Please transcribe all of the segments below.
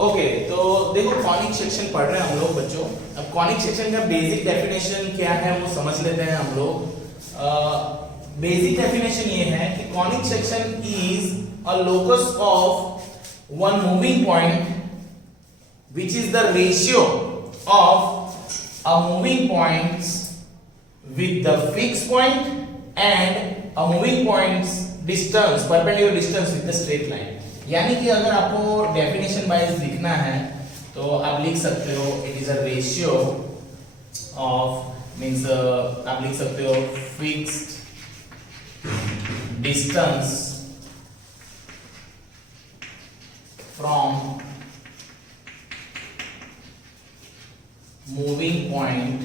Okay तो देखो conic section पढ़ रहे हैं हम लोग बच्चों। अब कॉनिक सेक्शन का बेसिक डेफिनेशन क्या है वो समझ लेते हैं हम लोग। बेसिक डेफिनेशन ये है कि conic section is a locus of one moving point which is the ratio of a moving points with the fixed point and a moving points distance perpendicular distance with the straight line। यानी कि अगर आपको definition wise लिखना है तो आप लिख सकते हो it is a ratio of means आप लिख सकते हो fixed distance from moving point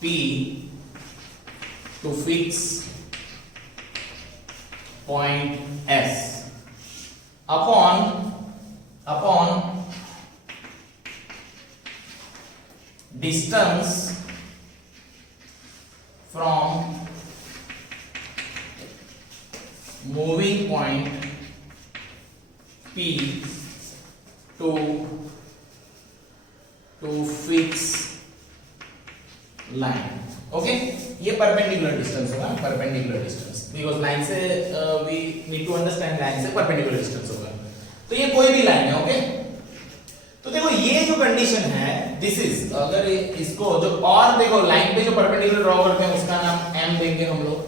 P to fix point S upon distance from moving point P to fix line। Okay ये परपेंडिकुलर डिस्टेंस होगा, परपेंडिकुलर डिस्टेंस बिकॉज लाइन से we need to understand line से perpendicular distance होगा। तो ये कोई भी line है। ओके तो देखो ये जो कंडीशन है दिस इज अगर इसको जो और देखो लाइन पे जो परपेंडिकुलर ड्रॉ करते हैं उसका नाम m देंगे हम लोग।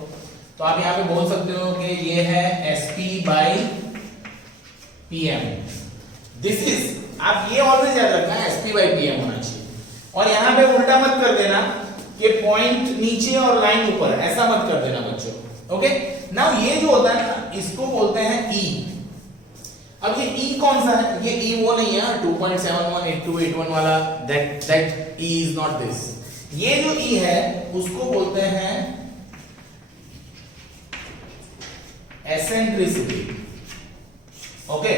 तो आप यहां पे बोल सकते हो कि ये है SP by PM। This is आप ये ऑलवेज याद रखना है SP by PM होना चाहिए। और यहां पे उल्टा मत कर देना कि पॉइंट नीचे और लाइन ऊपर, ऐसा मत कर देना बच्चों। ओके नाउ ये जो होता है ना इसको बोलते हैं E। अब ये E कौन सा है? ये E वो नहीं है 2.718281 वाला, that E is not this। ये जो E है उसको बोलते हैं एसेंट्रिसिटी। ओके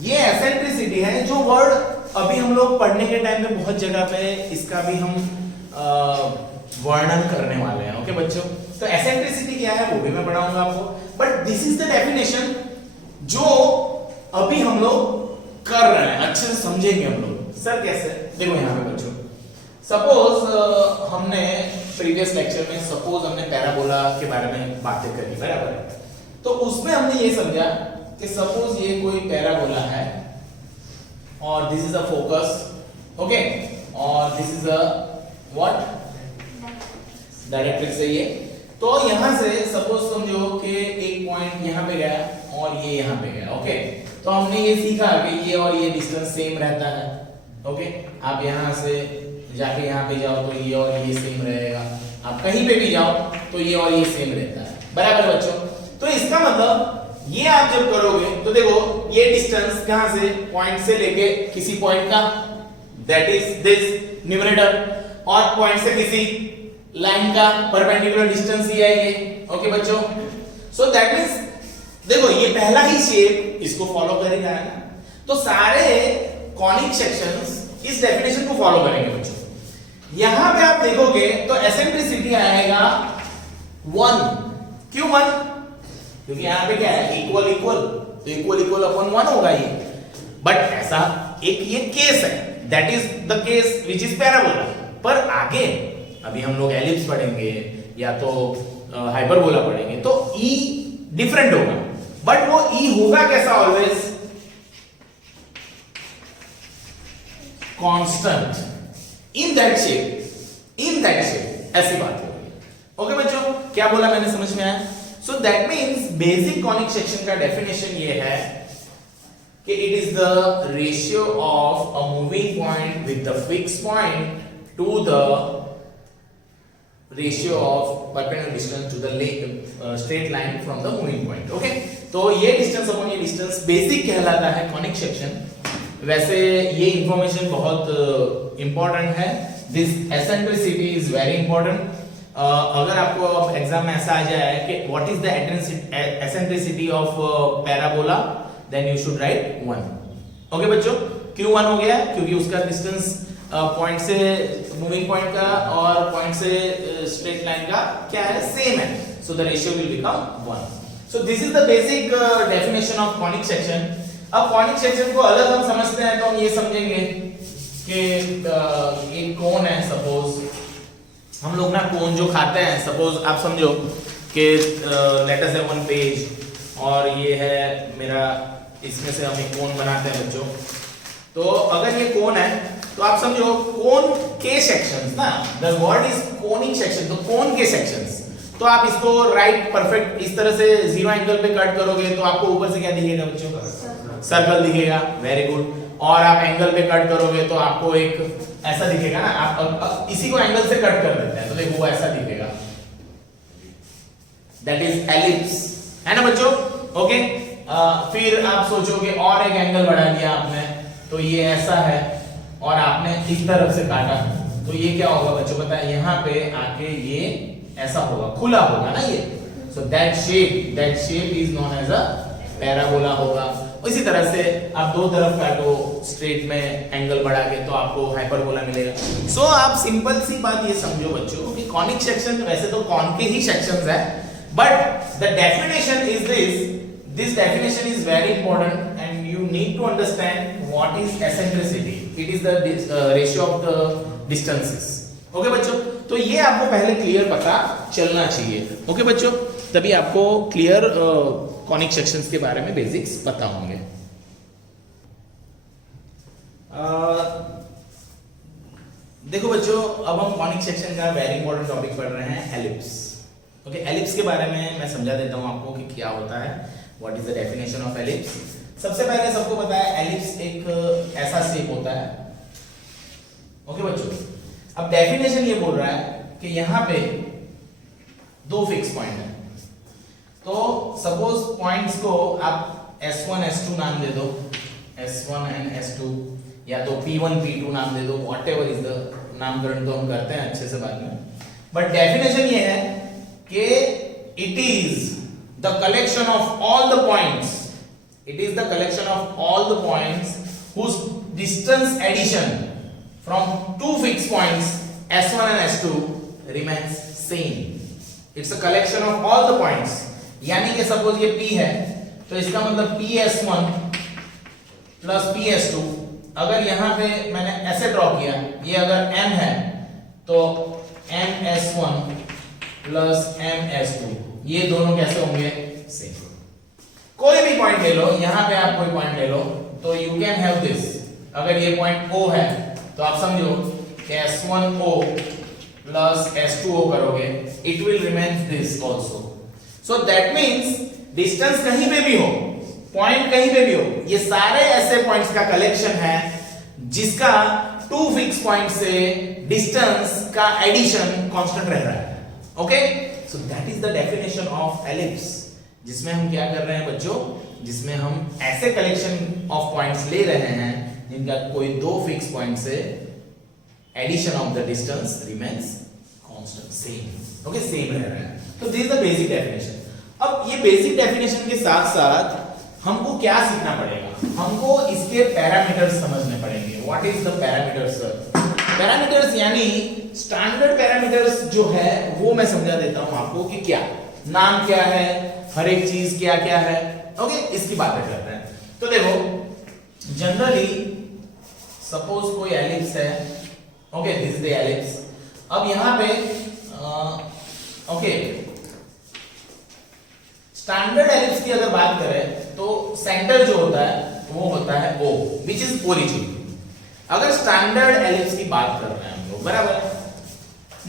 ये एसेंट्रिसिटी है जो वर्ड अभी हम लोग पढ़ने के टाइम पे बहुत जगह पे इसका भी हम वर्णन करने वाले हैं। ओके बच्चों तो एसेंट्रिसिटी क्या है वो भी मैं पढ़ाऊंगा आपको, but this is the definition जो अभी हम लोग कर रहे हैं, अच्छे से समझेंगे हम लोग। सर कैसे? देखो यहां पे बच्चों सपोज हमने प्रीवियस लेक्चर में सपोज हमने पैराबोला के बारे में बातें करी, बराबर है? तो उसमें हमने ये समझा कि सपोज ये कोई पैराबोला है और this is a focus, okay, और this is a what directrix है ये। तो यहां से सपोज समझो कि एक पॉइंट यहां पे गया और ये यहां पे गया। ओके तो हमने ये सीखा कि ये और ये डिस्टेंस सेम रहता है। ओके आप यहां से जाके यहां पे जाओ तो ये और ये सेम रहेगा, आप कहीं पे भी जाओ तो ये और ये सेम रहता है, बराबर बच्चों? तो इसका मतलब ये आप जब करोगे तो देखो ये डिस्टेंस कहां से, पॉइंट से लेके किसी पॉइंट का, दैट इज दिस न्यूमरेटर, और पॉइंट से किसी लाइन का परपेंडिकुलर डिस्टेंस ही है ये। ओके बच्चों सो दैट मींस देखो ये पहला ही शेप इसको फॉलो कर ही रहा है ना, तो सारे कॉनिक सेक्शंस इस डेफिनेशन को फॉलो करेंगे बच्चों। यहां पे आप देखोगे तो एसेंट्रिसिटी आएगा 1। क्यों 1? क्योंकि यहां पे क्या है इक्वल इक्वल, तो इक्वल इक्वल अपॉन 1 होगा ये। बट ऐसा एक ये केस है, that is the case which is parabola. पर आगे अभी हम लोग एलिप्स पढ़ेंगे या तो हाइपरबोला पढ़ेंगे तो E डिफरेंट होगा, बट वो E होगा कैसा? Always constant in that shape, in that shape, ऐसी बात होगी। ओके बच्चों क्या बोला मैंने, समझ में आया? So that means basic conic section का डेफिनेशन ये है कि it is the ratio of a moving point with the fix point to the ratio of perpendicular distance to the straight line from the moving point. Okay तो ये distance upon ये distance basic कहलाता है conic section. वैसे ये information बहुत important है, this eccentricity is very important. अगर आपको अब एग्जाम में ऐसा आ जाए कि what is the eccentricity of parabola, then you should write 1। Okay बच्चों क्यों 1 हो गया? क्योंकि उसका डिस्टेंस पॉइंट से मूविंग पॉइंट का और पॉइंट से स्ट्रेट लाइन का क्या है, सेम है, so the ratio will become 1। So this is the basic definition of conic section. अब कॉनिक सेक्शन को अलग हम समझते हैं तो हम ये समझेंगे कि एक कोन है, सपोज हम लोग ना कोन जो खाते हैं, सपोज आप समझो कि लेट अस से वन पेज और ये है मेरा, इसमें से हम एक कोन बनाते हैं बच्चों। तो अगर ये कोन है तो आप समझो कोन के सेक्शंस ना, the word is conic section, तो कोन के सेक्शंस। तो आप इसको राइट परफेक्ट इस तरह से जीरो एंगल पे कट करोगे तो आपको ऊपर से क्या दिखेगा बच्चों? सर्कल दिखेगा, वेरी गुड। और आप एंगल पे कट करोगे तो आपको एक ऐसा दिखेगा ना, आप इसी को एंगल से कट कर देते हैं तो देखो वो ऐसा दिखेगा, दैट इज एलिप्स, है ना बच्चों? ओके। फिर आप सोचोगे और एक एंगल बढ़ा दिया आपने तो ये ऐसा है और आपने इस तरफ से काटा तो ये क्या होगा बच्चों पता है? यहाँ पे आके ये ऐसा होगा, खुला होगा ना ये। So that shape is known as a parabola होगा। इसी तरह से आप दो तरफ काटो स्ट्रेट में एंगल बढ़ा के तो आपको हाइपरबोला मिलेगा। सो आप सिंपल सी बात ये समझो बच्चों कि कॉनिक सेक्शन वैसे तो कॉन के ही सेक्शंस है, but the definition is this definition is very important and you need to understand what is eccentricity. It is the ratio of the distances. Okay बच्चों, तो ये आपको पहले क्लियर पता चलना चाहिए। ओके बच्चों, तभी आपको क्लियर कॉनिक सेक्शंस के बारे में बेसिक्स पता होंगे। देखो बच्चों, अब हम कॉनिक सेक्शन का वेरी इंपॉर्टेंट टॉपिक पढ़ रहे हैं, एलिप्स। ओके, एलिप्स के बारे में मैं समझा देता हूं आपको कि क्या होता है, what is the definition of ellipse. सबसे पहले सबको पता है एलिप्स एक ऐसा शेप होता है। ओके बच्चों, अब डेफिनेशन ये बोल रहा है कि यहां पे दो फिक्स पॉइंट है, तो सपोज पॉइंट्स को आप S1 S2 नाम दे दो, S1 एंड S2, या तो P1 P2 नाम दे दो, व्हाटएवर इज द नामकरण तो हम करते हैं अच्छे से बाद में। बट डेफिनेशन ये है कि it is the collection of all the points, it is the collection of all the points whose distance addition from two fixed points S1 and S2 remains same. It's a collection of all the points. यानी कि suppose ये P है तो इसका मतलब PS1 plus PS2। अगर यहाँ पे मैंने ऐसे ड्रॉ किया, ये अगर M है तो MS1 प्लस MS2, ये दोनों कैसे होंगे? सेम। कोई भी पॉइंट ले लो, यहाँ पे आप कोई पॉइंट ले लो तो यू कैन हैव दिस। अगर ये पॉइंट O है तो आप समझो कि S1O प्लस S2O करोगे, it will remain this also. So that means distance कहीं पे भी हो, पॉइंट कहीं पे भी हो, ये सारे ऐसे पॉइंट्स का कलेक्शन है जिसका टू फिक्स पॉइंट से डिस्टेंस का एडिशन कांस्टेंट रह रहा है। Okay, so that is the definition of ellipse, जिसमें हम क्या कर रहे हैं बच्चों? जिसमें हम ऐसे कलेक्शन ऑफ पॉइंट्स ले रहे हैं जिनका कोई दो फिक्स पॉइंट से addition of the distance remains constant, same. Okay, same रह रहा है। तो this is the basic definition. अब ये बेसिक डेफिनेशन के साथ साथ हमको क्या सीखना पड़ेगा? हमको इसके पैरामीटर्स समझने पड़ेंगे। What is the parameters? Parameters यानी स्टैंडर्ड पैरामीटर्स जो है वो मैं समझा देता हूं आपको कि क्या नाम क्या है, हर एक चीज क्या क्या है। ओके, इसकी बातें करते हैं। तो देखो, जनरली सपोज कोई एलिप्स है, okay, this is the ellipse. अब यहां पे ओके, स्टैंडर्ड एलिप्स की अगर बात करें तो सेंटर जो होता है वो होता है O, विच इज ओरिजिन। अगर स्टैंडर्ड एलिप्स की बात कर रहे हैं हम लोग, बराबर।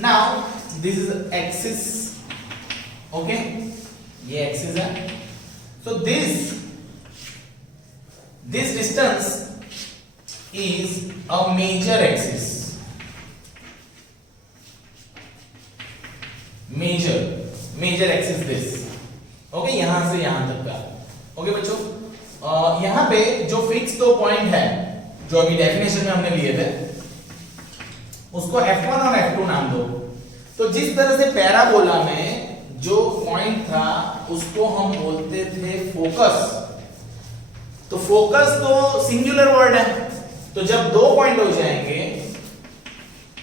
Now this is axis, okay, ये एक्सिस है। So this distance is a major axis, major axis this, okay, यहां से यहां तक का। ओके बच्चों, यहां पे जो फिक्स दो पॉइंट है जो अभी डेफिनेशन में हमने लिए थे उसको F1 और F2 नाम दो। तो जिस तरह से पैराबोला में जो पॉइंट था उसको हम बोलते थे फोकस, तो फोकस तो सिंगुलर वर्ड है, तो जब दो पॉइंट हो जाएंगे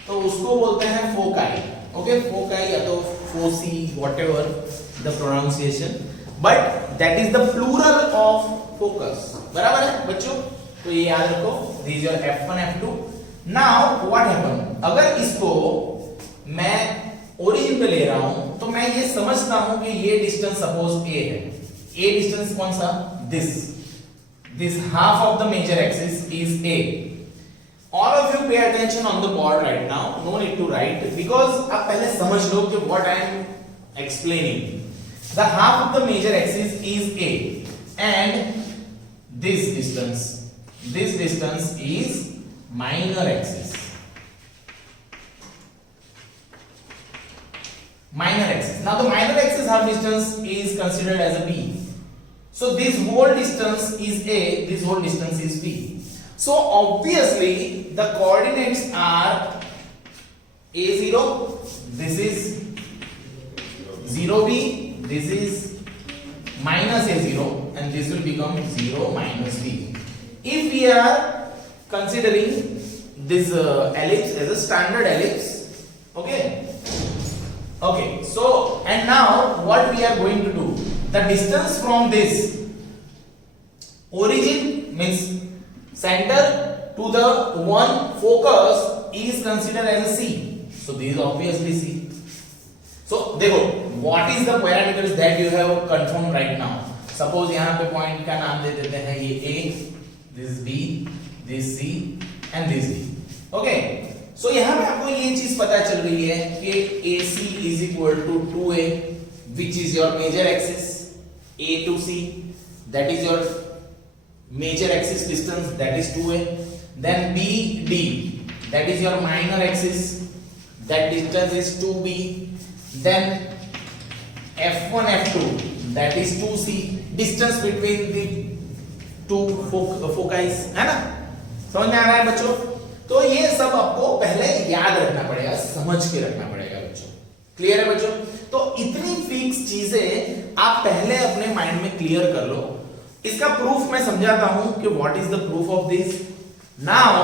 तो उसको बोलते हैं फोकाई। ओके, फोकाई या तो foci, whatever the pronunciation, but that is the plural of focus, बराबर है बच्चों? तो ये याद रखो, this is your F1 F2। Now what happen, अगर इसको मैं ओरिजिन पे ले रहा हूं तो मैं ये समझता हूं कि ये डिस्टेंस सपोज a है। a डिस्टेंस कौन सा? This half of the major axis is a। All of you pay attention on the board right now. No need to write because आप पहले समझ लो कि what I am explaining. The half of the major axis is A, and this distance is minor axis. Minor axis. Now the minor axis half distance is considered as a B. So this whole distance is A. This whole distance is B. So obviously the coordinates are A0, this is 0B, this is minus A0, and this will become 0 minus B. If we are considering this ellipse as a standard ellipse, okay, so and now what we are going to do, the distance from this origin means center to the one focus is considered as a C. So this is obviously C. So देखो, what is the parameters that you have confirmed right now? Suppose यहाँ पे point का नाम दे देते हैं ये A, this B, this C and this D. Okay. So यहाँ पे आपको ये चीज पता चल रही है कि AC is equal to 2A, which is your major axis. A to C, that is your major axis distance, that is 2A. Then BD, that is your minor axis, that distance is 2B. Then F1 F2, that is 2C, distance between the two foci, है ना? समझ में आ रहा है बच्चों? तो ये सब आपको पहले याद रखना पड़ेगा, समझ के रखना पड़ेगा बच्चों। क्लियर है बच्चों? तो इतनी फिक्स चीजें आप पहले अपने माइंड में क्लियर कर लो। इसका प्रूफ मैं समझाता हूं कि what is the proof of this. Now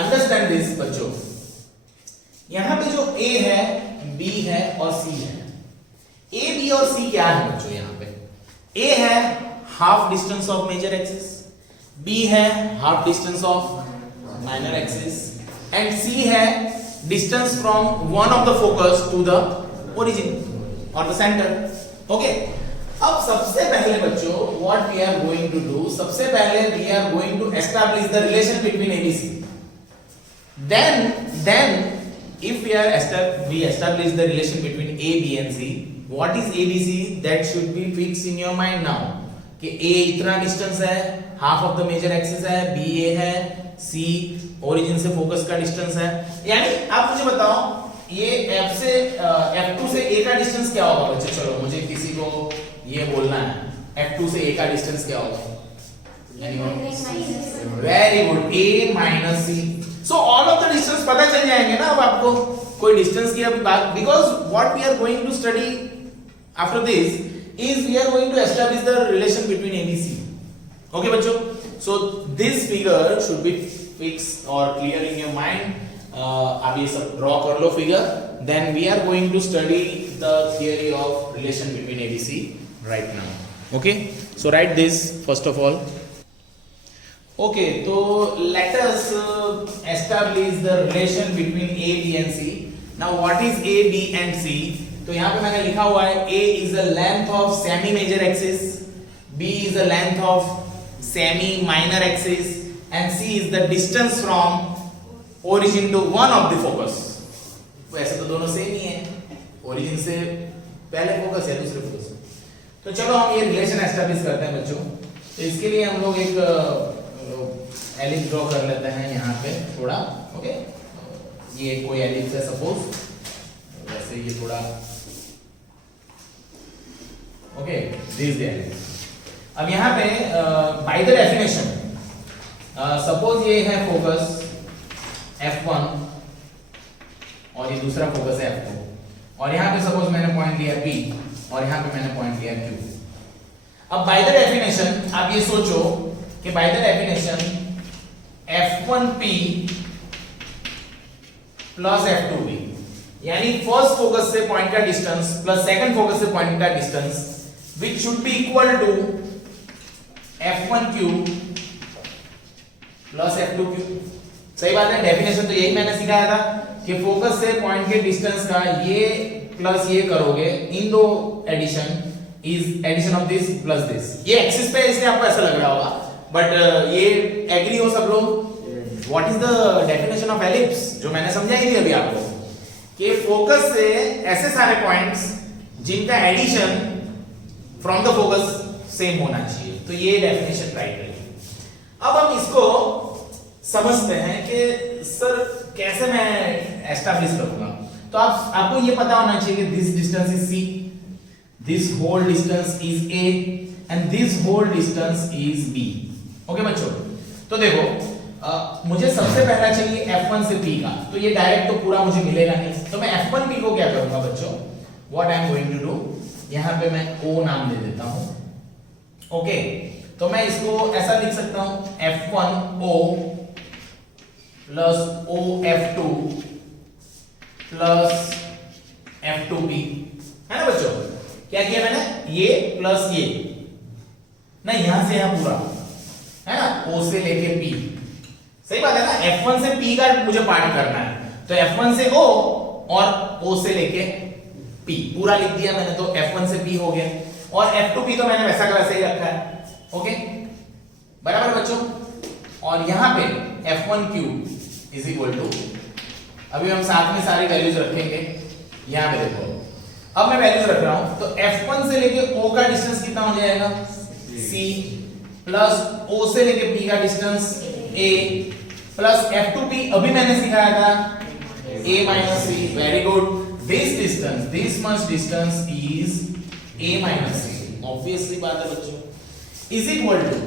understand this बच्चों, यहां पे जो A है, B है और C है। A, B और C क्या है बच्चों? यहां पे A है half distance of major axis, B है half distance of minor axis and C है distance from one of the focus to the origin और द सेंटर। ओके, अब सबसे पहले बच्चों what we are going to do, सबसे पहले we are going to establish the relation between ABC. Then if we establish the relation between A, B and C, what is ABC? That should be fixed in your mind now कि A इतना distance है, half of the major axis है, B A है, C origin से focus का distance है। यानी आप मुझे बताओ ये F2 से A का डिस्टेंस क्या होगा बच्चों? चलो मुझे किसी को ये बोलना है, F2 से A का डिस्टेंस क्या होगा? Very good, A minus C। So all of the distance पता चल जाएंगे ना अब आपको, कोई डिस्टेंस की अभी बात, because what we are going to study after this is we are going to establish the relation between ABC। Okay बच्चों, so this figure should be fix और क्लियर इन योर माइंड। आप ये सब draw कर लो figure, then we are going to study the theory of relation between ABC right now. Okay, so write this first of all. Okay, so let us establish the relation between A, B and C. Now what is A, B and C? तो यहाँ पे मैंने लिखा हुआ है A is the length of semi major axis, B is the length of semi minor axis and C is the distance from origin to one of the focus. वैसे तो दोनों सेम ही है, origin से पहले फोकस है दूसरे focus. तो चलो हम ये रिलेशन एस्टैब्लिश करते हैं बच्चों। तो इसके लिए हम लोग एक एलिप्स ड्रॉ कर लेते हैं यहाँ पे थोड़ा। ओके, ये कोई एलिप्स है सपोज, वैसे ये थोड़ा ओके, दिस द एलिप्स। अब यहाँ पे बाय द डेफिनेशन सपोज ये है फोकस F1 और ये दूसरा फोकस है F2 और यहाँ पे सपोज मैंने पॉइंट लिया P और यहां पे मैंने पॉइंट लिया Q। अब बाय द डेफिनेशन आप ये सोचो कि by the definition F1P plus F2P, यानी फर्स्ट फोकस से पॉइंट का डिस्टेंस प्लस सेकंड फोकस से पॉइंट का distance which should be equal to f1 cube plus f2 cube. सही बात है, डेफिनेशन तो यही मैंने सिखाया था कि फोकस से पॉइंट के डिस्टेंस का ये प्लस ये करोगे, इन दो addition is addition of this plus this. ये एक्सिस पे इसलिए आपको ऐसा लग रहा होगा, बट ये एग्री हो सब लोग? What is the definition of ellipse, जो मैंने समझाई थी अभी आपको, कि फोकस से ऐसे सारे पॉइंट्स जिनका addition from the focus same होना चाहिए। तो ये डेफिनेशन राइट है। अब हम इसको समझते हैं कि सर कैसे मैं एस्टैब्लिश करूंगा। तो आपको ये पता होना चाहिए कि this distance is c, this whole distance is a and this whole distance is b। Okay बच्चों, तो देखो मुझे सबसे पहला चाहिए f1 से p का, तो ये डायरेक्ट तो पूरा मुझे मिलेगा नहीं, तो मैं f1p को क्या करूंगा बच्चों, what I am going to do, यहां पे मैं o नाम दे देता हूं। ओके, तो मैं इसको ऐसा लिख सकता हूं f1o plus OF2 plus F2P, है ना बच्चों? क्या किया मैंने, ये प्लस ये ना, यहां से यहां पूरा, है ना, O से लेके P। सही बात है ना, F1 से P का मुझे पार्ट करना है, तो F1 से O और O से लेके P पूरा लिख दिया मैंने, तो F1 से P हो गया, और F2P तो मैंने वैसा का वैसा ही रखा है। ओके बराबर बच्चों, और यहां पे F1 cube is equal to, अभी हम साथ में सारी वैल्यूज रखेंगे। यहां पे देखो, अब मैं वैल्यूज रख रहा हूं, तो F1 से लेके O का डिस्टेंस कितना हो जाएगा, C प्लस O से लेके P का डिस्टेंस A प्लस F2P अभी मैंने सिखाया था A minus C। Very good, this distance, this much distance is A minus C, obviously बात है बच्चों, is equal to,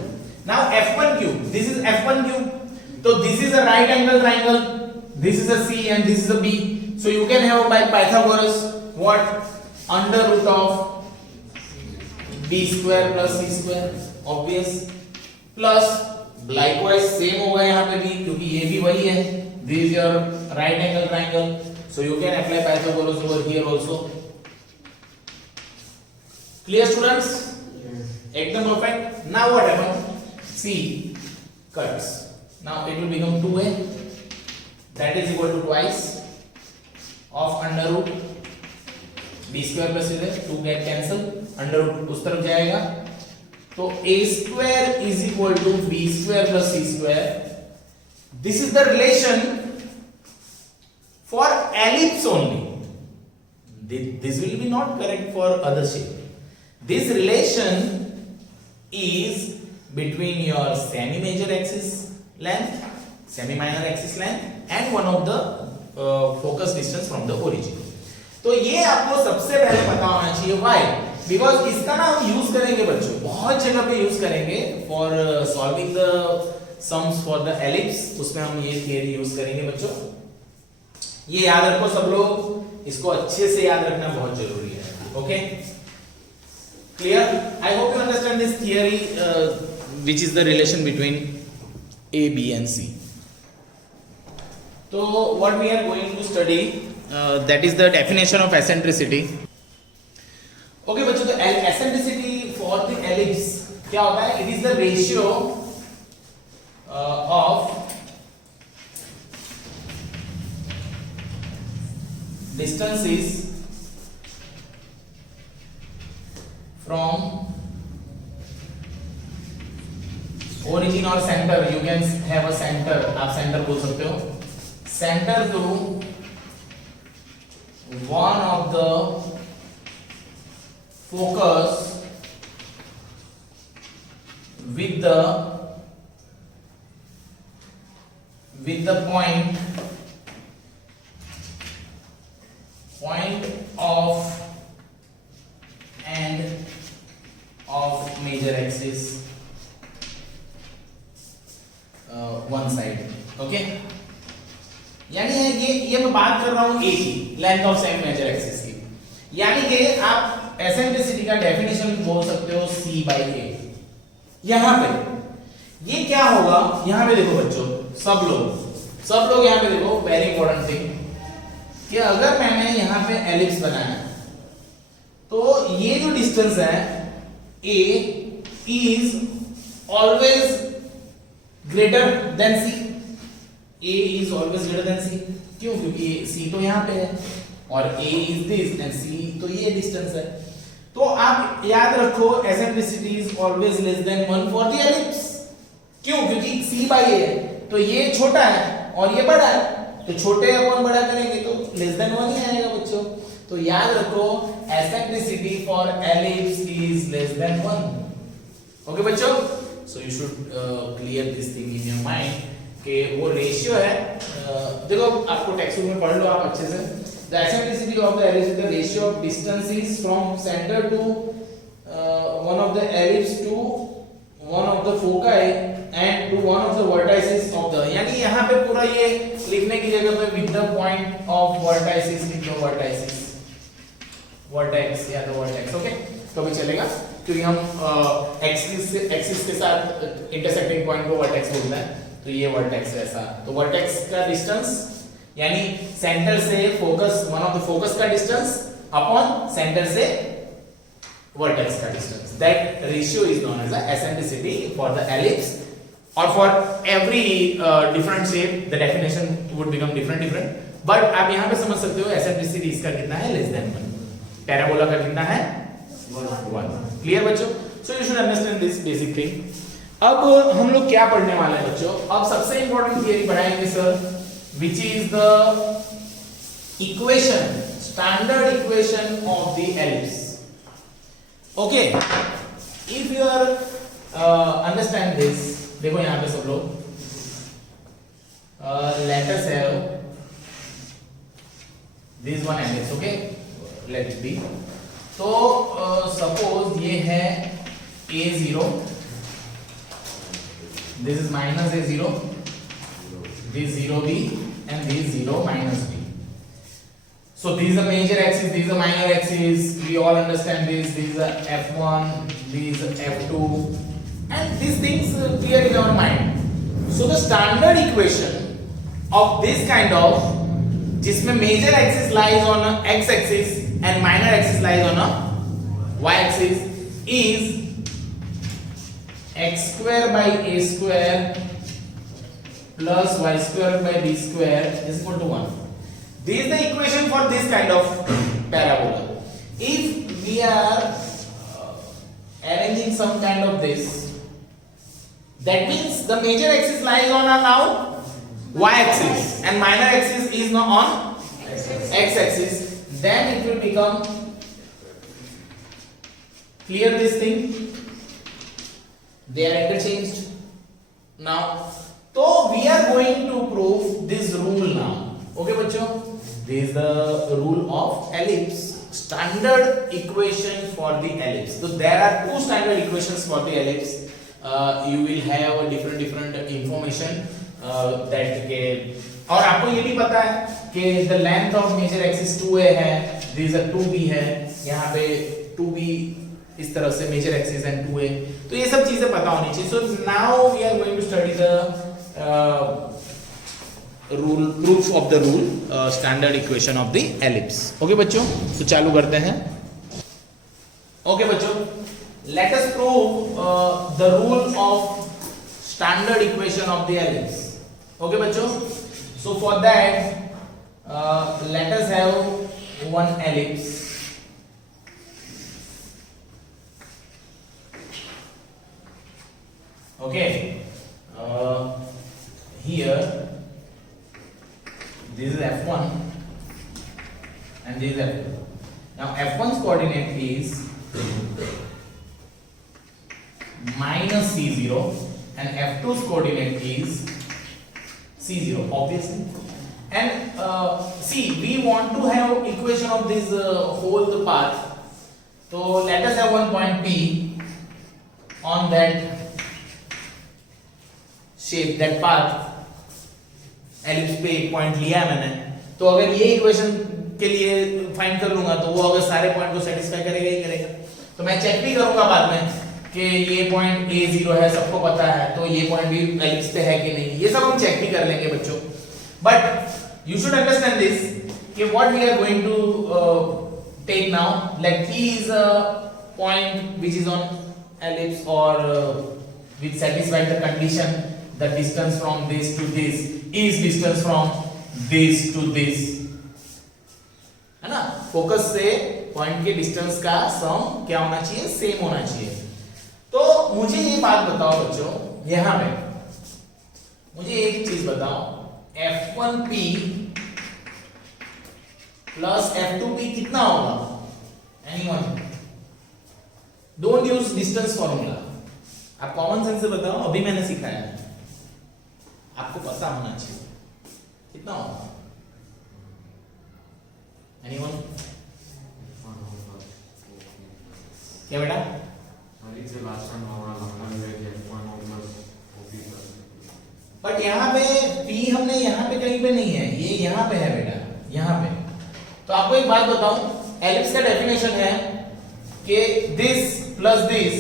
now F1 cube, this is F1 cube, so this is a right angle triangle, this is a C and this is a B, so you can have by Pythagoras what, under root of B square plus C square, obvious, plus likewise same होगा यहाँ पे भी, क्योंकि ये भी वही है, this is your right angle triangle, so you can apply Pythagoras over here also। Clear students? एकदम perfect। Now what happens, C cuts, now it will become 2a, that is equal to twice of under root b square plus c, 2 get cancel, under root उस तरफ जाएगा, तो a square is equal to b square plus c square। this is the relation for ellipse only, this will be not correct for other shape। this relation is between your semi major axis length, semi minor axis length and one of the focus distance from the origin। तो ये आपको सबसे पहले पता होना चाहिए। why? because इसका ना हम यूज करेंगे बच्चों, बहुत जगह पे यूज करेंगे for solving the sums for the ellipse, उसमें हम ये थियरी यूज करेंगे बच्चों। ये याद रखो सब लोग, इसको अच्छे से याद रखना बहुत जरूरी है। Okay clear? I hope you understand this theory which is the relation between A, B and C। So what we are going to study, that is the definition of eccentricity। Okay बच्चों, तो eccentricity for the ellipse क्या होता है? It is the ratio of distances from origin or center, you can have a center, आप center बोल सकते हो, center to one of the focus with the point of end of major axis one side. Okay, यानी ये मैं बात कर रहा हूं ए की, length of semi major axis की, यानी कि आप एसेंट्रिसिटी का डेफिनेशन बोल सकते हो c by a। यहां पे ये क्या होगा, यहां पे देखो बच्चों, सब लोग यहां पे देखो, वेरी इंपॉर्टेंट थिंग, कि अगर मैंने यहां पे एलिप्स बनाया तो ये जो डिस्टेंस है A is always greater than C. A is always greater than C. क्यों? क्योंकि C तो यहाँ पे है और A is this and C तो ये डिस्टेंस है। तो आप याद रखो eccentricity is always less than 1 for the ellipse. क्यों? क्योंकि C by A है तो ये छोटा है और ये बड़ा है, तो छोटे अपन बड़ा करेंगे तो लेस देन 1 ही आएगा बच्चों। तो याद रखो eccentricity for ellipse is less than 1। Okay बच्चों, so you should clear this thing in your mind कि वो रेशियो है। देखो आपको टेक्स्ट बुक में पढ़ लो आप अच्छे से। The eccentricity of the ellipse is the ratio of distances from center to one of the ellipse to one of the foci and to one of the vertices of the, यानी यहाँ पे पूरा ये लिखने की जगह पे with the point of vertices लिख लो, vertices, vertex या तो vertex, ओके तो भी चलेगा क्योंकि हम एक्सिस के साथ इंटरसेक्टिंग पॉइंट को वर्टेक्स बोलते हैं। तो ये वर्टेक्स है ऐसा। तो वर्टेक्स का डिस्टेंस यानी सेंटर से focus, one of the focus का डिस्टेंस अपॉन सेंटर से वर्टेक्स का distance, that ratio is known as the eccentricity for the ellipse. और for every different shape the definition would become different, but आप यहां पे समझ सकते हो एसेंट्रिसिटी इसका कितना है, लेस देन 1। पैराबोला का कितना है, 1। क्लियर बच्चों? So you should understand this basic thing. अब हम लोग क्या पढ़ने वाले हैं बच्चों? अब सबसे इंपॉर्टेंट थियरी पढ़ाएंगे sir, which is the equation, standard equation of the ellipse. Okay, if you are understand this, देखो यहाँ पे सब लोग let us have this one ellipse, okay, let it be। तो suppose ये है A0, this is minus A0, this 0b and this 0 minus b. So this is a major axis, this is a minor axis, we all understand this. This is a f1, this is a f2, and these things clear in our mind. So the standard equation of this kind of, जिसमें major axis lies on a x axis and minor axis lies on a y axis, is x square by a square plus y square by b square is equal to 1. This is the equation for this kind of parabola. If we are arranging some kind of this, that means the major axis lies on a now y axis and minor axis is now on x axis, then it will become clear this thing, they are interchanged now. So we are going to prove this rule now. Okay बच्चों, this is the rule of ellipse, standard equation for the ellipse. So there are two standard equations for the ellipse. You will have different information that के, और आपको ये भी पता है कि the length of major axis 2a है, this is a 2b है, यहाँ पे 2b इस तरह से major axis and 2a, तो ये सब चीजें पता होनी चाहिए। So now we are going to study the rule, proof of the rule, standard equation of the ellipse. Okay बच्चों, तो चालू करते हैं। Okay बच्चों, let us prove the rule of standard equation of the ellipse. Okay बच्चों, so for that let us have one ellipse. Okay, here this is f1 and this is f2. Now f1's coordinate is minus c0 and f2's coordinate is c0 obviously. And see, we want to have equation of this whole path. So let us have one point P on that shape, that path, ellipse पे एक point लिया है मैंने, तो अगर ये equation के लिए फाइंड कर लूंगा तो वो अगर सारे पॉइंट को सेटिस्फाई करेगा ही करेगा। तो मैं चेक भी करूंगा बाद में कि ये पॉइंट A0 है, सबको पता है, तो ये पॉइंट भी एलिप्स पे है कि नहीं, ये सब हम चेक भी कर लेंगे बच्चों। But you should understand this कि what we are going to take now, like P is a point which is on ellipse or which satisfy the condition the distance from this to this is distance from this to this, है ना. Focus से point के distance का सम क्या होना चाहिए, same होना चाहिए. तो मुझे ये बात बताओ बच्चों, यहां पे मुझे एक चीज बताओ, F1P प्लस F2P कितना होगा? Anyone? Don't use distance formula, आप कॉमन सेंस से बताओ. अभी मैंने सिखाया है, आपको पता होना चाहिए कितना होगा. एनीवन? क्या बेटा? बट यहाँ पे P हमने यहाँ पे कहीं पे नहीं है, ये यहाँ पे है बेटा, यहाँ पे. तो आपको एक बात बताऊं, एलिप्स का डेफिनेशन है कि दिस प्लस दिस,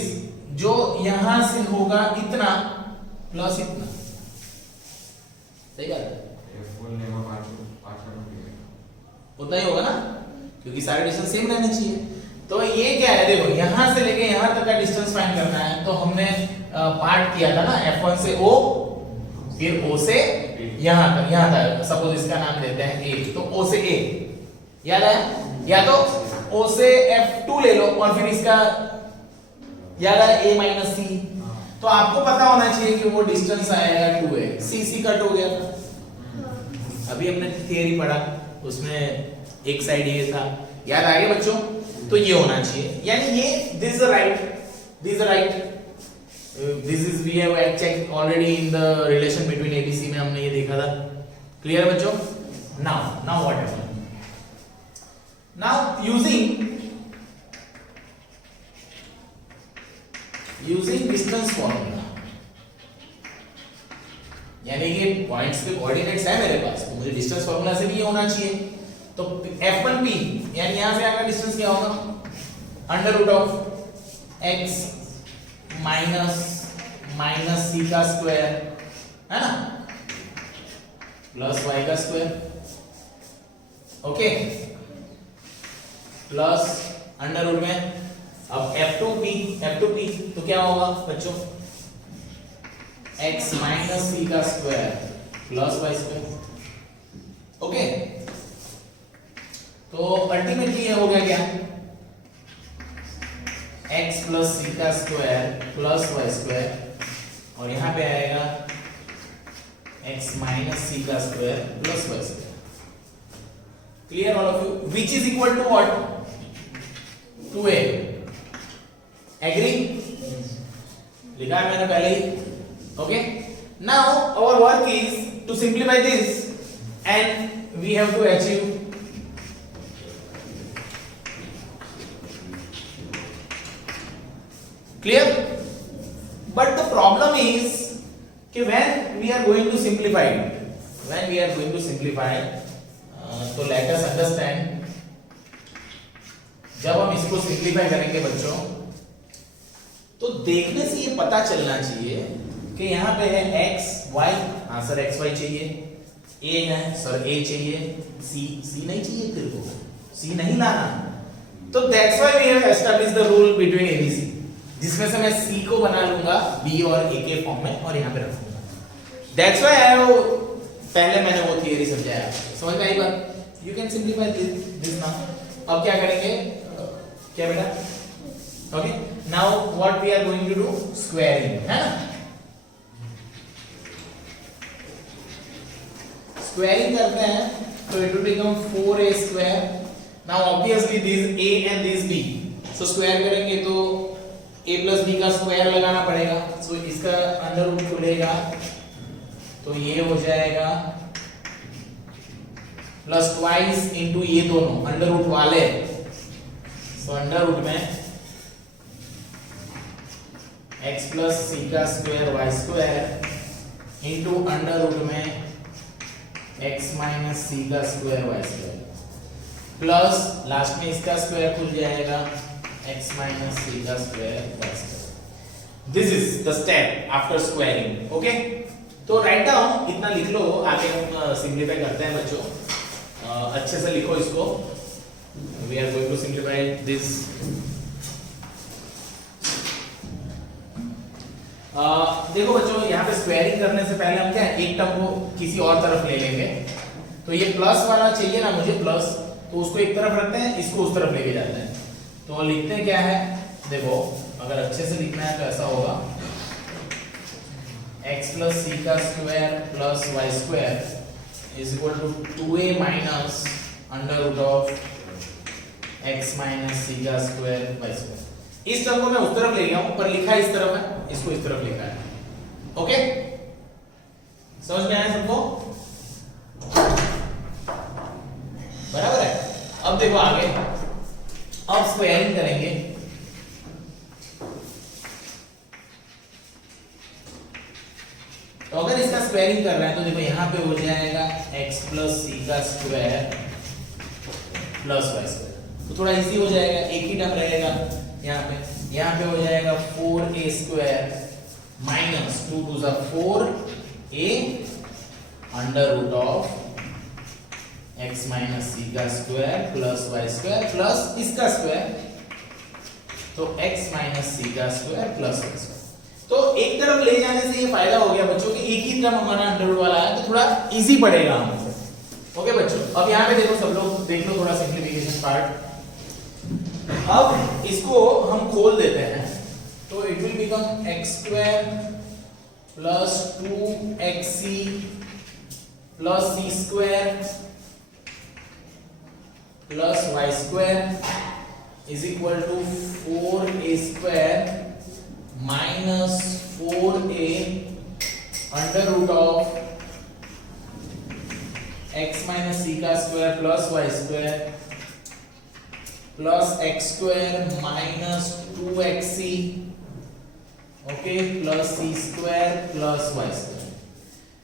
जो यहां से होगा इतना प्लस इतना. सही बात है, उतना ही होगा ना, क्योंकि सारे डिस्टेंस सेम रहने चाहिए. तो ये क्या है, देखो यहां से लेके यहां तक का डिस्टेंस फाइंड करना है. तो हमने पार्ट किया था ना, F1 से O, फिर O से यहां तक सपोज इसका नाम देते हैं A, तो O से A याद है, या तो O से F2 ले लो और फिर इसका याद है A माइनस C. तो आपको पता होना चाहिए कि वो डिस्टेंस आएगा 2a. C कट हो गया था, अभी हमने थियरी पढ़ा, उसमें एक साइड ये था, याद आ गया बच्चों. तो ये होना चाहिए, यानी ये this is right, this is we have checked already in the relation between ABC में हमने ये देखा था. क्लियर बच्चों? Now what happened? Now using distance formula, यानी कि पॉइंट्स के कोऑर्डिनेट्स है मेरे पास, तो मुझे डिस्टेंस फॉर्मूला से भी ये होना चाहिए. तो F1P यानी यहां से आगे डिस्टेंस क्या होगा, under root of x minus c का स्क्वायर, है ना, प्लस y का square. Okay, plus under root में अब F2P तो क्या होगा बच्चों, x माइनस c का square plus y square. Okay, तो अल्टीमेटली ये हो गया क्या, x प्लस c का स्क्वायर प्लस y स्क्वायर, और यहां पे आएगा x माइनस c का square plus y square. Clear all of you? Which is equal to what, 2a. Agree? लिखा है मैंने पहले ही. Okay, now our work is to simplify this and we have to achieve clear. But the problem is कि when we are going to simplify तो let us understand, जब हम इसको सिंप्लीफाई करेंगे बच्चों, तो देखने से ये पता चलना चाहिए कि यहाँ पे है x y, हाँ सर x y चाहिए, a है सर a चाहिए, c नहीं चाहिए, तेरे को c नहीं लाना. तो that's why we have established the rule between ABC, जिसमें से मैं C को बना लूंगा B और A के फॉर्म में और यहाँ पे रखूंगा. That's why पहले मैंने वो थियरी समझाया, समझ में आई बात? You can simplify this now. अब क्या करेंगे, क्या बेटा? Okay, now what we are going to do, squaring, है ना? Squaring करते हैं तो it will become 4a square. Now obviously this A and this B, so square करेंगे तो a प्लस b का स्क्वायर लगाना पड़ेगा. सो इसका अंडर रूट खुलेगा तो ये हो जाएगा प्लस ट्वाइस इनटू ये दोनों अंडर रूट वाले. सो अंडर रूट में x प्लस c का square y square into under root में x माइनस c का square y square plus last में इसका स्क्वायर खुल जाएगा x minus c का square y square. This is the step after squaring. Okay, तो right down, इतना लिख लो, आगे हम सिंप्लीफाई करते हैं बच्चों. अच्छे से लिखो इसको. We are going to simplify this. देखो बच्चों, यहाँ पे स्क्वायरिंग करने से पहले हम क्या है, एक टर्म को किसी और तरफ ले लेंगे। तो ये प्लस वाला चाहिए ना मुझे, प्लस, तो उसको एक तरफ रखते हैं, इसको उस तरफ लेके जाते हैं। तो लिखते हैं क्या है, देखो अगर अच्छे से लिखना है तो ऐसा होगा, x प्लस सी का square plus Y square is equal to 2a minus under root of x minus c का स्क्वायर वाई स्क्वायर। इस टर्म को मैं उस तरफ ले गया हूं, पर लिखा इस तरफ है, इसको इस तरफ लिखा है। ओके, समझ में आया सबको? बराबर है। अब देखो आगे, अब स्क्वायरिंग करेंगे। तो अगर इसका स्क्वायरिंग कर रहे हैं तो देखो यहां पे हो जाएगा x प्लस सी का स्क्वायर प्लस वाई स्क्वायर। तो थोड़ा इजी हो जाएगा, एक ही टर्म रहेगा यहाँ पे हो जाएगा 4a square minus 2 to the 4a under root of x minus c का square plus Y square plus इसका स्क्वायर, तो x माइनस सी का स्क्वायर प्लस वाई स्क्वायर। तो एक तरफ ले जाने से ये फायदा हो गया बच्चों कि एक ही टर्म हमारा अंडर रूट वाला है, तो थोड़ा इजी पड़ेगा हमको। ओके बच्चों, अब यहाँ पे देखो, सब लोग देख लो थोड़ा सिंप्लीफिकेशन पार्ट। अब इसको हम खोल देते हैं, तो it will become x square plus 2xc plus c square plus y square is equal to 4a square minus 4a under root of x minus c का square plus y square plus x square minus 2xc, okay, plus c square plus y square.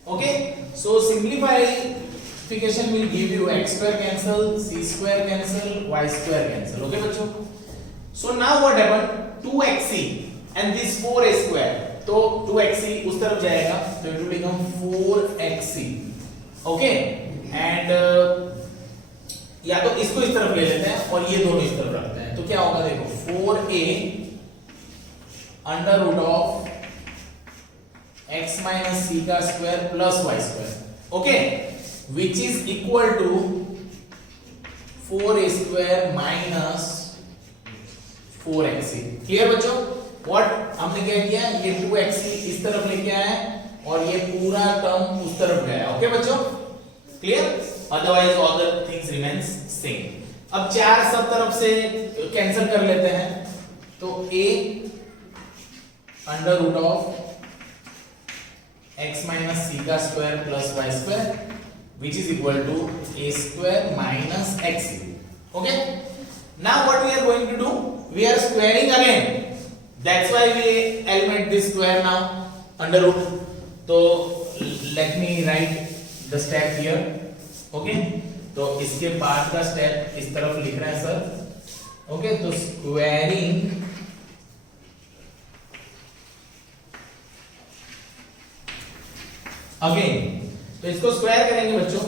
Okay, so simplification will give you x square cancel, c square cancel, y square cancel. Okay बच्चों, so now what happen, 2xc and this 4a square, तो 2xc उस तरफ जाएगा, तो it will become 4xc। Okay, and या तो इसको इस तरफ ले लेते हैं और ये दोनों इस तरफ रखते हैं, तो क्या होगा देखो, 4a under root of x minus c का square plus y square, okay, which is equal to 4a square minus 4xc। Clear बच्चों? व्हाट हमने क्या किया, ये 2xc इस तरफ लेके आए और ये पूरा टर्म उस तरफ गया। ओके बच्चों, clear? Otherwise all the things remains same. अब 4 सब तरफ से कैंसिल कर लेते हैं, तो a under root of x minus c का square plus y square which is equal to a square minus xc। Okay, now what we are going to do, we are squaring again, that's why we eliminate this square now under root. तो let me write the step here. Okay, तो इसके बाद का step इस तरफ लिख रहे हैं सर। ओके, तो स्क्वायरिंग अगेन, तो इसको स्क्वायर करेंगे बच्चों,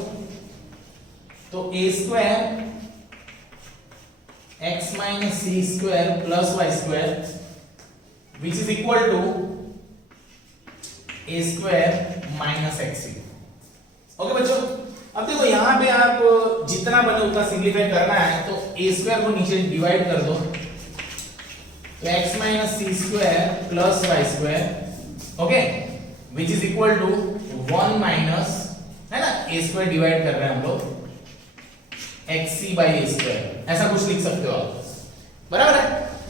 तो a square x minus c square plus y square which is equal to a square minus xc। Okay बच्चों, अब देखो यहाँ पे आप जितना बने उतना सिंप्लीफाई करना है, तो a स्क्वायर को नीचे डिवाइड कर दो, तो x minus c square plus y square, okay, which is equal to 1 minus, है ना, a स्क्वायर डिवाइड कर रहे हैं हम लोग xc बाई a स्क्वायर, ऐसा कुछ लिख सकते हो आप, बराबर है।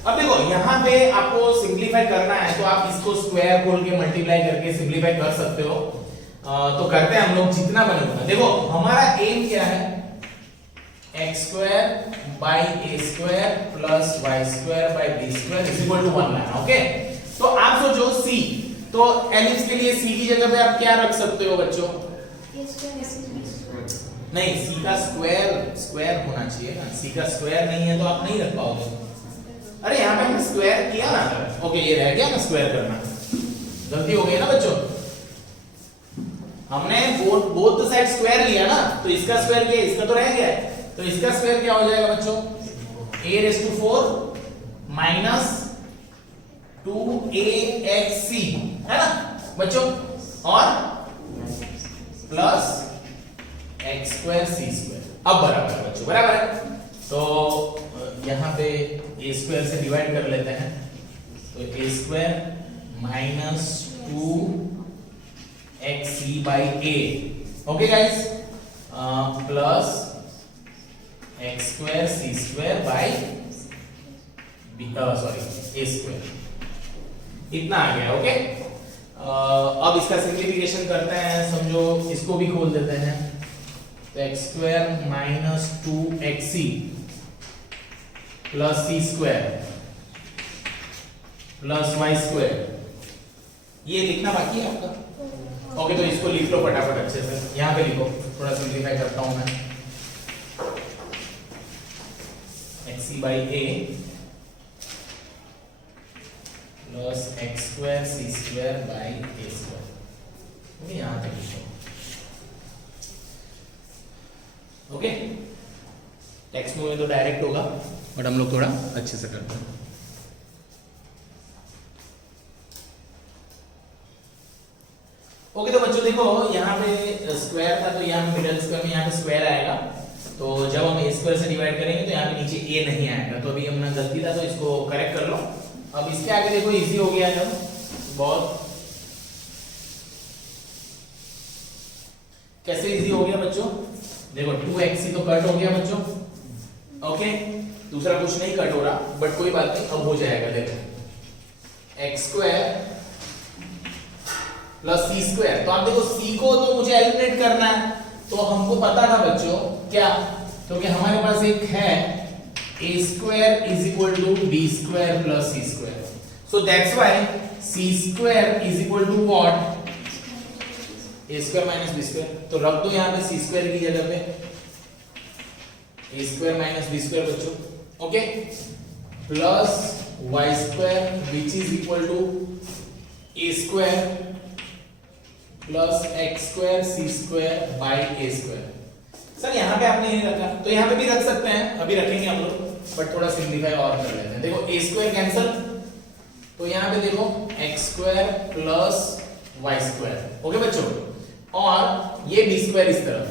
अब देखो यहाँ पे आपको सिंप्लीफाई करना है, तो आप इसको स्क्वायर खोल के मल्टीप्लाई करके सिंप्लीफाई कर सकते हो। तो करते हैं हम लोग जितना बने उतना। देखो हमारा एम क्या है, x square by a square plus y square by b square is equal to 1 लाना। ओके, तो आप सोचो c, तो एलिप्स के लिए c की जगह पे आप क्या रख सकते हो बच्चों? नहीं, c का स्क्वायर होना चाहिए ना, c का स्क्वायर नहीं है तो आप नहीं रख पाओगे। अरे यहाँ पे हमने स्क्वायर किया ना, ओके, ये रह गया ना स्क्वायर करना, गलती हो गई ना बच्चों, हमने बोथ द साइड स्क्वायर लिया ना, तो इसका स्क्वायर किया, इसका तो रह गया है, तो इसका स्क्वायर क्या हो जाएगा बच्चों, a raise to 4 minus 2axc, है बच्चों, और प्लस एक्स स्क्वायर सी स्क्वायर। अब बराबर है बच्चों, बराबर है। तो यहाँ पे ए स्क्वायर से डिवाइड कर लेते हैं, तो a square minus 2xc by a, okay guys, plus x square C square by sorry a square, इतना आ गया, ओके। अब इसका सिंप्लीफिकेशन करते हैं, समझो इसको भी खोल देते हैं, तो x square minus 2xc plus c square plus Y square, ये लिखना बाकी है आपका, ओके। तो इसको लिख लो फटाफट अच्छे से, यहाँ पे लिखो, थोड़ा सिंप्लीफाई करता हूं मैं, xc by A plus x square C square by A square, यहां तक लिखो, ओके। टेक्स्ट में तो डायरेक्ट होगा, बट हम लोग थोड़ा अच्छे से करते हैं। ओके, तो बच्चों देखो यहाँ पे स्क्वायर था, तो यहाँ मिडिल स्क्वायर में यहाँ पे स्क्वायर आएगा, तो जब हम ए स्क्वायर से डिवाइड करेंगे तो यहाँ पे नीचे ए नहीं आएगा, तो अभी हमने गलती था, तो इसको करेक्ट कर लो। अब इसके आगे देखो इजी हो गया है, बहुत कैसे इजी हो गया बच्चों, देखो 2xc तो कट हो गया बच्चों, ओके, दूसरा कुछ नहीं कट हो रहा, बट कोई बात नहीं, अब हो जाएगा। देखो x square plus c square, तो आप देखो सी को तो मुझे एलिमिनेट करना है, तो हमको पता था बच्चों क्या, क्योंकि हमारे पास एक है a square is equal to b square plus c square, so that's why c square is equal to what, a square minus b square, तो रख दो यहाँ पे c square की जगह पे a square minus b square बच्चों, okay, plus y square which is equal to a square plus x square c square by a square। Sir यहाँ पे आपने ये रखा, तो यहाँ पे भी रख सकते हैं, अभी रखेंगे हम लोग, बट थोड़ा सिंप्लीफाई और कर लेते हैं। देखो a स्क्वायर कैंसिल, तो यहाँ पे देखो x square plus y square, okay बच्चों, और ये b स्क्वायर इस तरफ,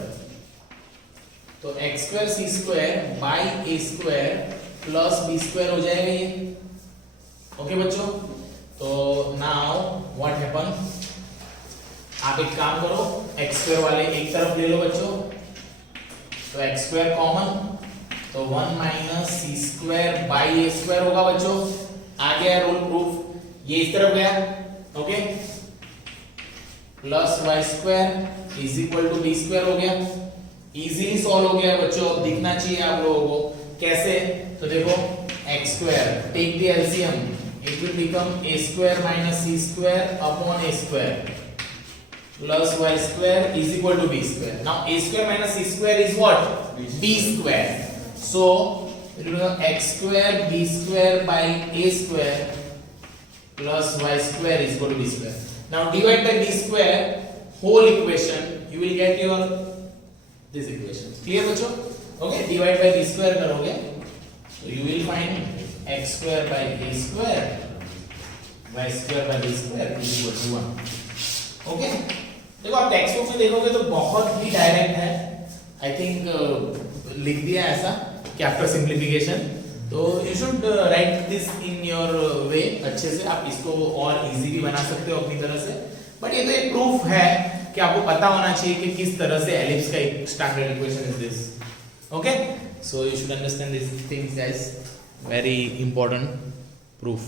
तो x square c square by a square plus b square हो जाएगा ये, ओके बच्चों। तो नाउ व्हाट हैपन, आप एक काम करो, x स्क्वायर वाले एक तरफ ले लो बच्चों, तो x स्क्वायर कॉमन, तो 1 minus C square by A square होगा बच्चों, आ गया रूल प्रूफ, ये इस तरफ गया, okay, plus Y square is equal to B square हो गया, इजीली सॉल्व हो गया बच्चों। अब दिखना चाहिए आप लोगों को कैसे, तो देखो x square take the LCM, it will become a square minus C square upon a square plus y square is equal to b square. Now a square minus c square is what? b square. So it will become x square b square by a square plus y square is equal to b square. Now divide by b square whole equation, you will get your this equation. Clear बच्चों? Okay, divide by b square करोगे, so you will find x square by a square y square by b square is equal to 1. Okay, देखो आप text book में देखोगे तो बहुत ही direct है, I think लिख दिया ऐसा कि आफ्टर सिंप्लीफिकेशन, तो you should right this in your way, अच्छे से आप इसको और इजी भी बना सकते हो अपनी तरह से, बट ये तो एक प्रूफ है कि आपको पता होना चाहिए कि किस तरह से एलिप्स का एक standard equation is this, okay, so you should understand this things guys, very important proof.